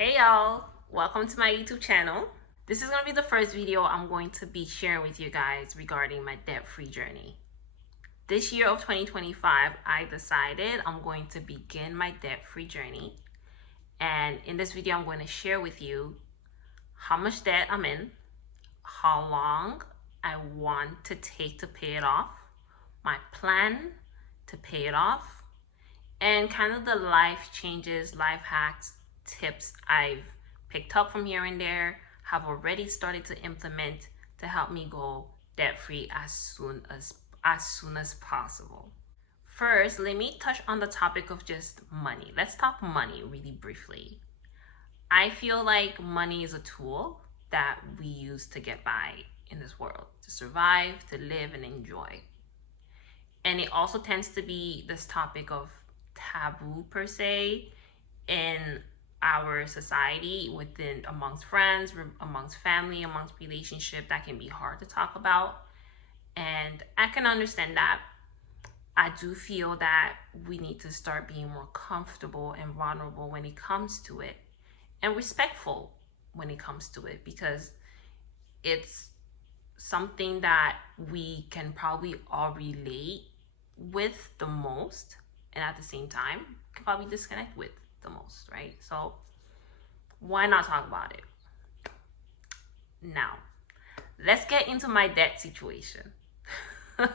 Hey y'all, welcome to my YouTube channel. This is going to be the first video I'm going to be sharing with you guys regarding my debt-free journey. This year of 2025, I decided I'm going to begin my debt-free journey. And in this video, I'm going to share with you how much debt I'm in, how long I want to take to pay it off, my plan to pay it off, and kind of the life changes, life hacks, tips I've picked up from here and there, have already started to implement to help me go debt free as soon as possible. First, let me touch on the topic of just money. Let's talk money really briefly. I feel like money is a tool that we use to get by in this world, to survive, to live and enjoy. And it also tends to be this topic of taboo per se in our society, within amongst friends, amongst family, amongst relationship, that can be hard to talk about. And I can understand that. I do feel that we need to start being more comfortable and vulnerable when it comes to it, and respectful when it comes to it, because it's something that we can probably all relate with the most, and at the same time can probably disconnect with the most, right? So why not talk about it? Now, let's get into my debt situation. How did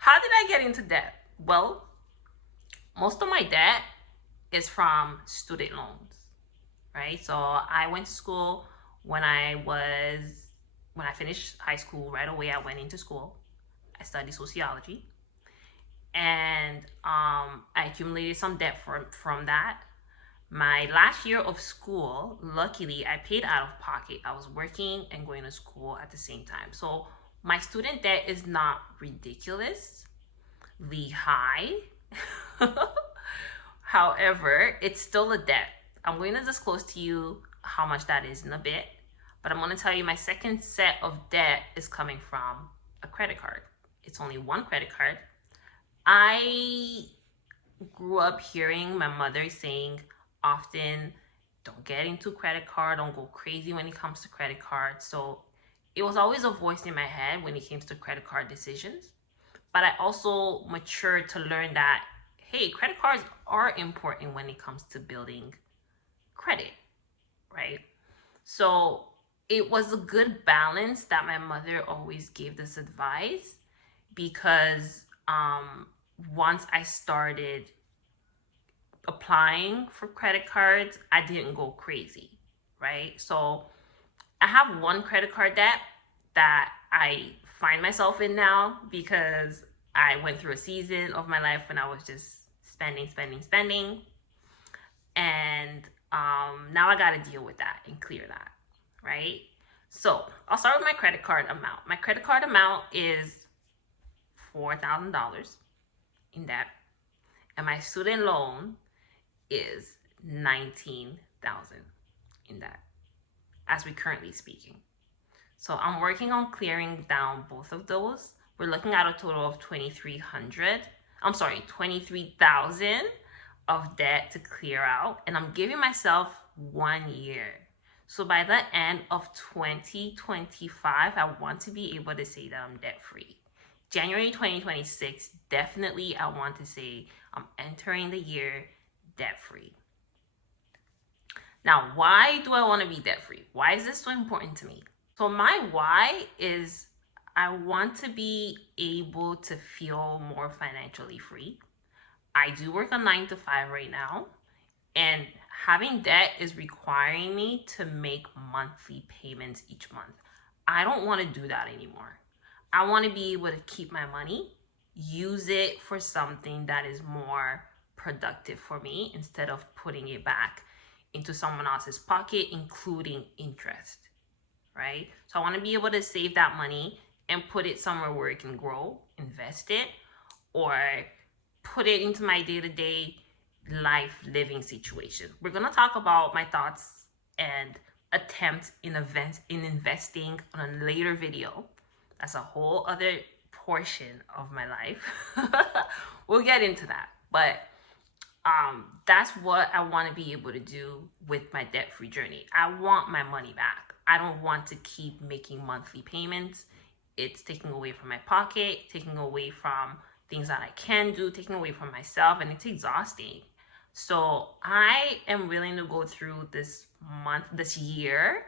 I get into debt? Well, most of my debt is from student loans, right? So I went to school when I finished high school. Right away I went into school. I studied sociology, and I accumulated some debt from that. My last year of school, luckily, I paid out of pocket. I was working and going to school at the same time. So my student debt is not ridiculously high. However, it's still a debt. I'm going to disclose to you how much that is in a bit, but I'm going to tell you my second set of debt is coming from a credit card. It's only one credit card. I grew up hearing my mother saying often, don't get into credit card, don't go crazy when it comes to credit cards. So it was always a voice in my head when it came to credit card decisions. But I also matured to learn that, hey, credit cards are important when it comes to building credit, right? So it was a good balance that my mother always gave this advice, because once I started applying for credit cards, I didn't go crazy, right? So I have one credit card debt that I find myself in now, because I went through a season of my life when I was just spending. And now I got to deal with that and clear that, right? So I'll start with my credit card amount. My credit card amount is $4,000 in debt, and my student loan is $19,000 in debt as we currently speaking. So I'm working on clearing down both of those. We're looking at a total of $23,000 of debt to clear out, and I'm giving myself 1 year. So by the end of 2025, I want to be able to say that I'm debt free. January 2026, definitely I want to say I'm entering the year debt free. Now, why do I want to be debt free? Why is this so important to me? So my why is I want to be able to feel more financially free. I do work a 9 to 5 right now, and having debt is requiring me to make monthly payments each month. I don't want to do that anymore. I want to be able to keep my money, use it for something that is more productive for me, instead of putting it back into someone else's pocket, including interest, right? So I want to be able to save that money and put it somewhere where it can grow, invest it, or put it into my day-to-day life living situation. We're going to talk about my thoughts and attempts in investing on a later video. That's a whole other portion of my life. We'll get into that. But That's what I want to be able to do with my debt-free journey. I want my money back. I don't want to keep making monthly payments. It's taking away from my pocket, taking away from things that I can do, taking away from myself, and it's exhausting. So I am willing to go through this year,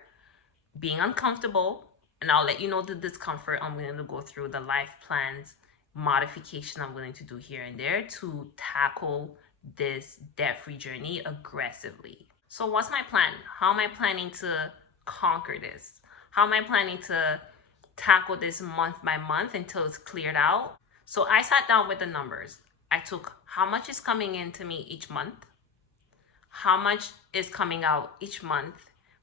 being uncomfortable, and I'll let you know the discomfort I'm willing to go through, the life plans, modification I'm willing to do here and there to tackle this debt-free journey aggressively. So what's my plan? How am I planning to conquer this? How am I planning to tackle this month by month until it's cleared out? So I sat down with the numbers. I took how much is coming in to me each month, how much is coming out each month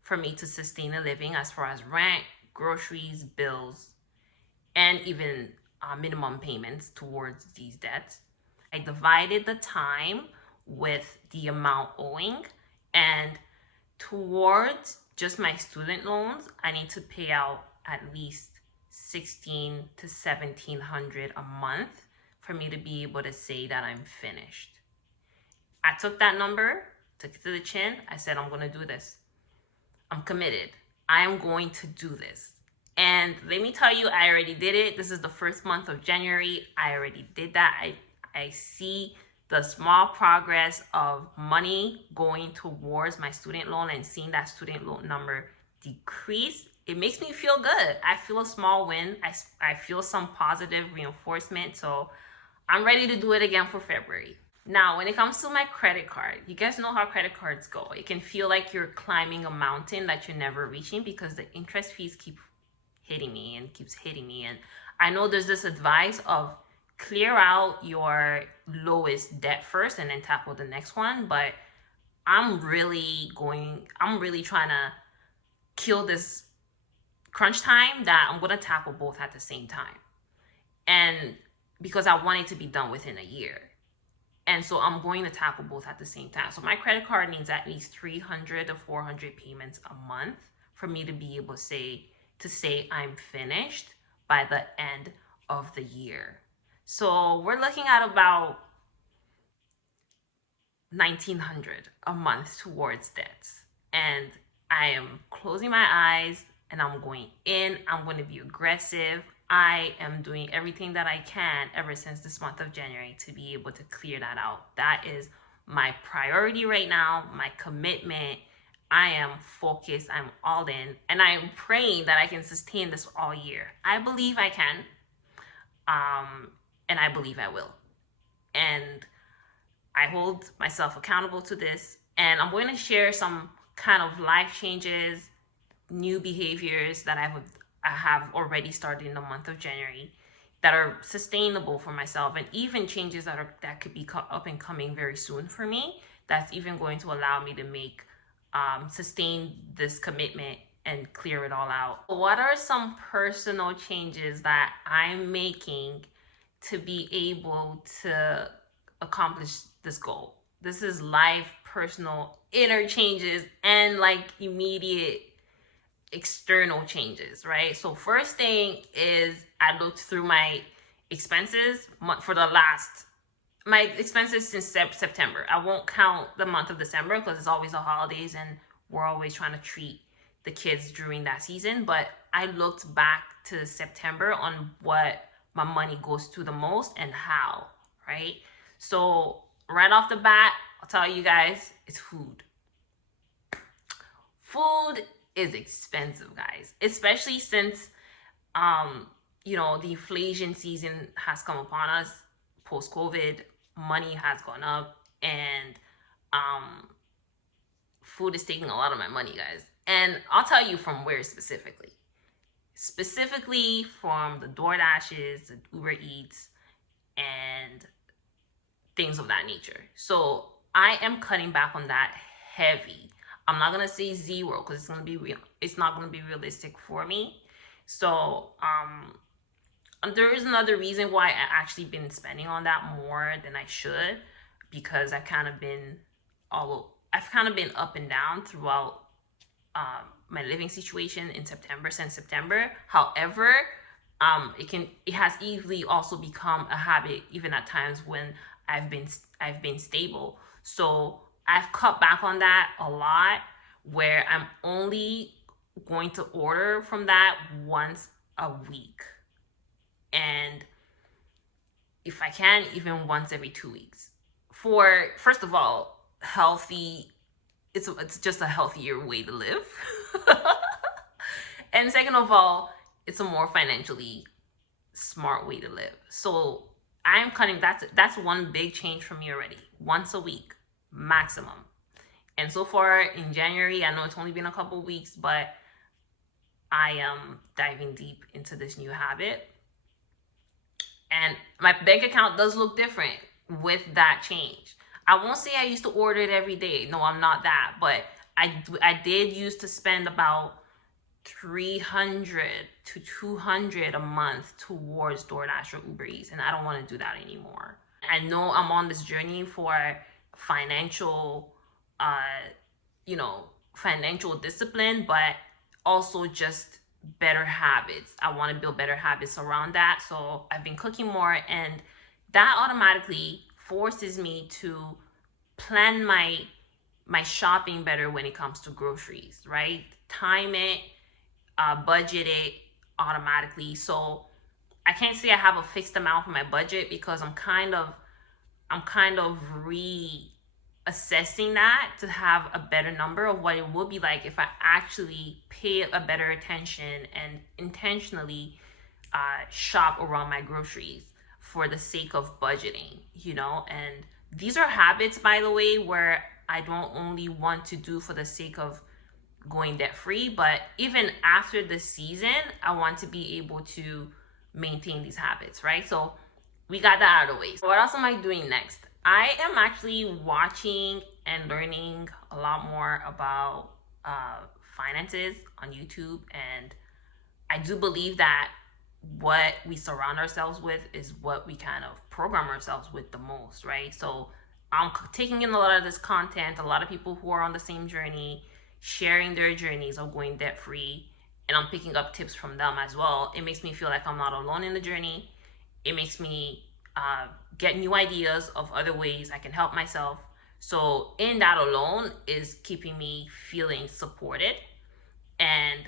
for me to sustain a living as far as rent, groceries, bills, and even minimum payments towards these debts. I divided the time with the amount owing, and towards just my student loans, I need to pay out at least $1,600 to $1,700 a month for me to be able to say that I'm finished. I took that number, took it to the chin. I said, I'm going to do this. I'm committed. I am going to do this. And let me tell you, I already did it. This is the first month of January. I already did that. I see the small progress of money going towards my student loan and seeing that student loan number decrease. It makes me feel good. I feel a small win. I feel some positive reinforcement. So I'm ready to do it again for February. Now, when it comes to my credit card, you guys know how credit cards go. It can feel like you're climbing a mountain that you're never reaching because the interest fees keep hitting me and keeps hitting me. And I know there's this advice of clear out your lowest debt first and then tackle the next one. But I'm really trying to kill this crunch time that I'm going to tackle both at the same time. And because I want it to be done within a year. And so I'm going to tackle both at the same time. So my credit card needs at least 300 to 400 payments a month for me to be able to say I'm finished by the end of the year. So we're looking at about $1,900 a month towards debts. And I am closing my eyes and I'm going in. I'm going to be aggressive. I am doing everything that I can ever since this month of January to be able to clear that out. That is my priority right now, my commitment. I am focused, I'm all in, and I am praying that I can sustain this all year. I believe I can, and I believe I will. And I hold myself accountable to this, and I'm going to share some kind of life changes, new behaviors that I have already started in the month of January that are sustainable for myself, and even changes that could be up and coming very soon for me. That's even going to allow me to sustain this commitment and clear it all out. What are some personal changes that I'm making to be able to accomplish this goal? This is life, personal, inner changes, and like immediate external changes, right? So first thing is I looked through my expenses my expenses since September. I won't count the month of December because it's always the holidays and we're always trying to treat the kids during that season. But I looked back to September on what my money goes to the most and how, right? So right off the bat, I'll tell you guys, it's food. Food is expensive, guys, especially since the inflation season has come upon us post-COVID. Money has gone up, and food is taking a lot of my money, guys. And I'll tell you from where specifically from the DoorDashes, the Uber Eats, and things of that nature. So I am cutting back on that heavy. I'm not gonna say zero because it's not gonna be realistic for me. So there is another reason why I actually been spending on that more than I should, because I've kind of been up and down throughout my living situation since September. However, it has easily also become a habit even at times when I've been stable. So I've cut back on that a lot, where I'm only going to order from that once a week. And if I can, even once every 2 weeks. For, first of all, healthy, it's just a healthier way to live. And second of all, it's a more financially smart way to live. So I'm cutting, that's one big change for me already. Once a week maximum. And so far in January, I know it's only been a couple weeks, but I am diving deep into this new habit. And my bank account does look different with that change. I won't say I used to order it every day. No, I'm not that. But I did used to spend about 300 to 200 a month towards DoorDash or Uber Eats, and I don't want to do that anymore. I know I'm on this journey for financial, financial discipline, but also just better habits. I want to build better habits around that. So I've been cooking more, and that automatically forces me to plan my shopping better when it comes to groceries, right? Time it, budget it automatically. So I can't say I have a fixed amount for my budget, because I'm kind of reassessing that to have a better number of what it would be like if I actually pay a better attention and intentionally shop around my groceries for the sake of budgeting, And these are habits, by the way, where I don't only want to do for the sake of going debt free, but even after the season, I want to be able to maintain these habits, right? So we got that out of the way. So what else am I doing next? I am actually watching and learning a lot more about finances on YouTube, and I do believe that what we surround ourselves with is what we kind of program ourselves with the most, right? So I'm taking in a lot of this content, a lot of people who are on the same journey, sharing their journeys of going debt free, and I'm picking up tips from them as well. It makes me feel like I'm not alone in the journey. It makes me get new ideas of other ways I can help myself. So in that alone is keeping me feeling supported. And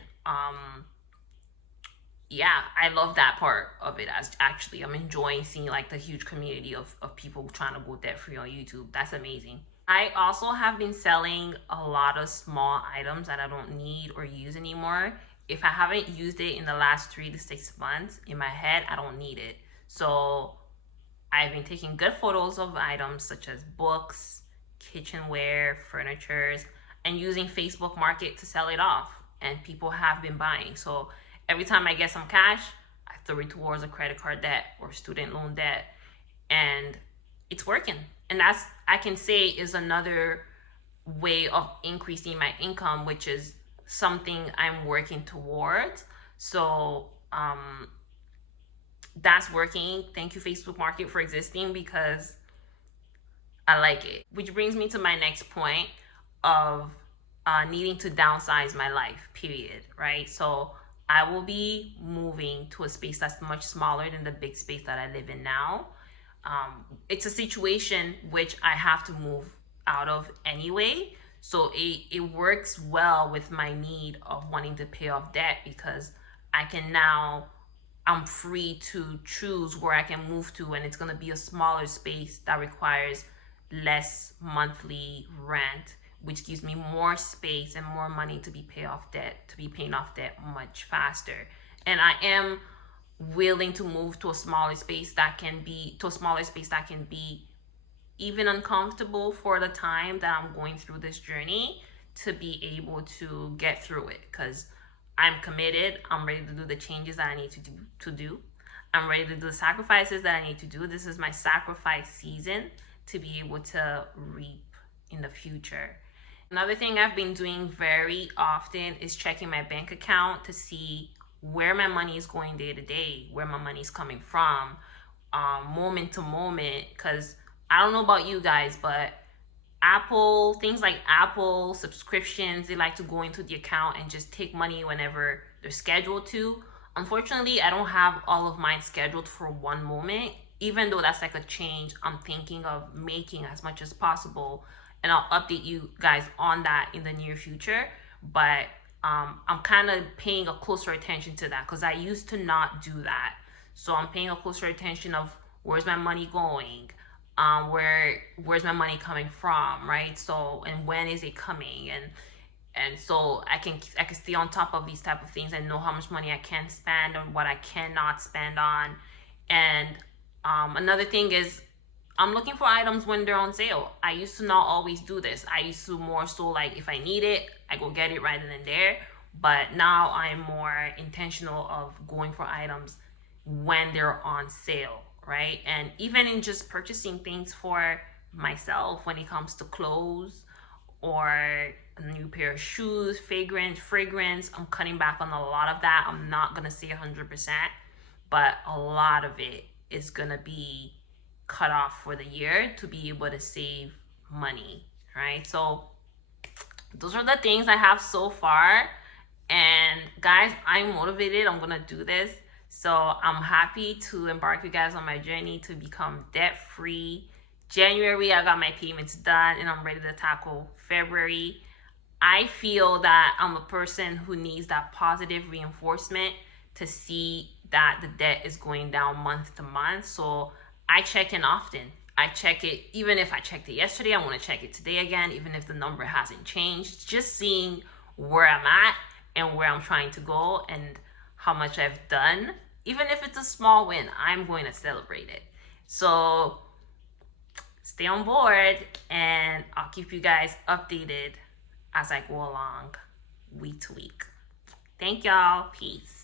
yeah, I love that part of it. As actually, I'm enjoying seeing like the huge community of people trying to go debt free on YouTube. That's amazing. I also have been selling a lot of small items that I don't need or use anymore. If I haven't used it in the last 3 to 6 months, in my head, I don't need it. So I've been taking good photos of items such as books, kitchenware, furnitures, and using Facebook Market to sell it off. And people have been buying. So every time I get some cash, I throw it towards a credit card debt or student loan debt. And it's working. And that's, I can say, is another way of increasing my income, which is something I'm working towards. So that's working. Thank you, Facebook Market, for existing, because I like it. Which brings me to my next point of needing to downsize my life, period, right? So I will be moving to a space that's much smaller than the big space that I live in now. It's a situation which I have to move out of anyway. So it works well with my need of wanting to pay off debt, because I'm free to choose where I can move to, and it's going to be a smaller space that requires less monthly rent, which gives me more space and more money to be paying off debt much faster. And I am willing to move to a smaller space that can be even uncomfortable for the time that I'm going through this journey, to be able to get through it, because I'm committed. I'm ready to do the changes that I need to do. I'm ready to do the sacrifices that I need to do. This is my sacrifice season to be able to reap in the future. Another thing I've been doing very often is checking my bank account to see where my money is going day to day, where my money is coming from, moment to moment. Because I don't know about you guys, but things like Apple subscriptions, they like to go into the account and just take money whenever they're scheduled to. Unfortunately, I don't have all of mine scheduled for one moment. even though that's like a change I'm thinking of making as much as possible, and I'll update you guys on that in the near future. But I'm kind of paying a closer attention to that because I used to not do that. So I'm paying a closer attention of where's my money going, where's my money coming from, right? So, and when is it coming, and so I can stay on top of these type of things and know how much money I can spend and what I cannot spend on. And another thing is I'm looking for items when they're on sale. I used to not always do this. I used to more so like if I need it, I go get it right then and there. But now I'm more intentional of going for items when they're on sale, right? And even in just purchasing things for myself when it comes to clothes or a new pair of shoes, fragrance. I'm cutting back on a lot of that. I'm not gonna say 100%, but a lot of it is gonna be cut off for the year to be able to save money, right? So those are the things I have so far. And guys, I'm motivated. I'm gonna do this. So I'm happy to embark you guys on my journey to become debt free. January, I got my payments done and I'm ready to tackle February. I feel that I'm a person who needs that positive reinforcement to see that the debt is going down month to month. So I check in often. I check it, even if I checked it yesterday, I want to check it today again, even if the number hasn't changed. Just seeing where I'm at and where I'm trying to go and how much I've done. Even if it's a small win, I'm going to celebrate it. So stay on board and I'll keep you guys updated as I go along week to week. Thank y'all. Peace.